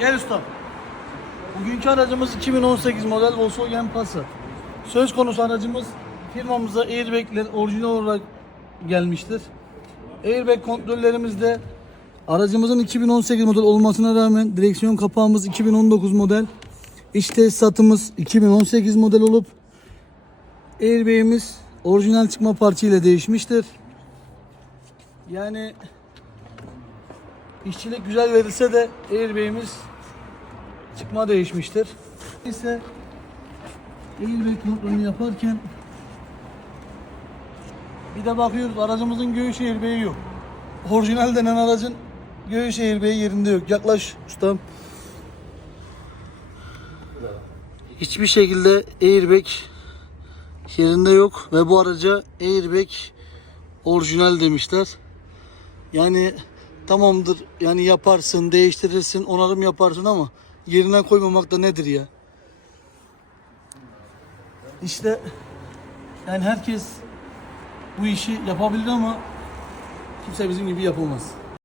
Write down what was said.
Gel usta. Bugünkü aracımız 2018 model Volkswagen Passat. Söz konusu aracımız firmamıza airbagler orijinal olarak gelmiştir. Airbag kontrollerimizde aracımızın 2018 model olmasına rağmen direksiyon kapağımız 2019 model. İç tesisatımız 2018 model olup airbag'imiz orijinal çıkma parça ile değişmiştir. Yani işçilik güzel verilse de airbag'imiz çıkma değişmiştir. İse airbag kontrolünü yaparken bir de bakıyoruz aracımızın göğüs airbag'i yok. Orijinal denen aracın göğüs airbag'i yerinde yok. Yaklaş ustam. Hiçbir şekilde airbag yerinde yok ve bu araca airbag orijinal demişler. Yani tamamdır yani yaparsın, değiştirirsin, onarım yaparsın ama yerine koymamak da nedir ya? İşte yani herkes bu işi yapabilir ama kimse bizim gibi yapamaz.